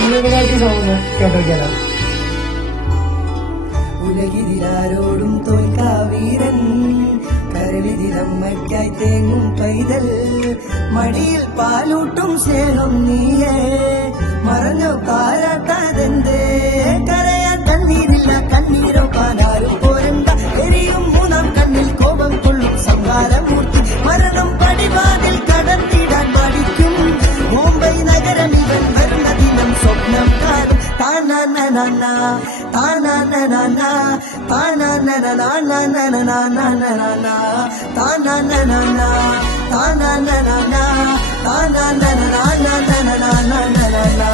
കേട്ടോക്കിയാലോ? ഉലകിരിലാരോടും തോൽക്കാവീരൻ കരളിതിലമ്മയ്ക്കായി തേങ്ങും പൈതൽ മടിയിൽ പാലൂട്ടും സ്നേഹം നീയേ മറഞ്ഞോ കാരാട്ടാതെന്തേ കരയാൻ കണ്ണീരില്ല കണ്ണീരോ പാലാരും പോരണ്ട എരിയും മൂന്നാം കണ്ണിൽ കോപം കൊള്ളും സംഹാരമൂർത്തി മരണം പടിവാതിൽ കടത്തിടാൻ മടിക്കും മുംബൈ നഗരം ഇവൻ വരുന്ന ദിനം സ്വപ്നം കാണും താനാനനാന താനാനനാന താനാനനാനാനാനാനാനാനാന താനാനനാന താനാനനാന താനാനനാനാനാനാനാനാനാ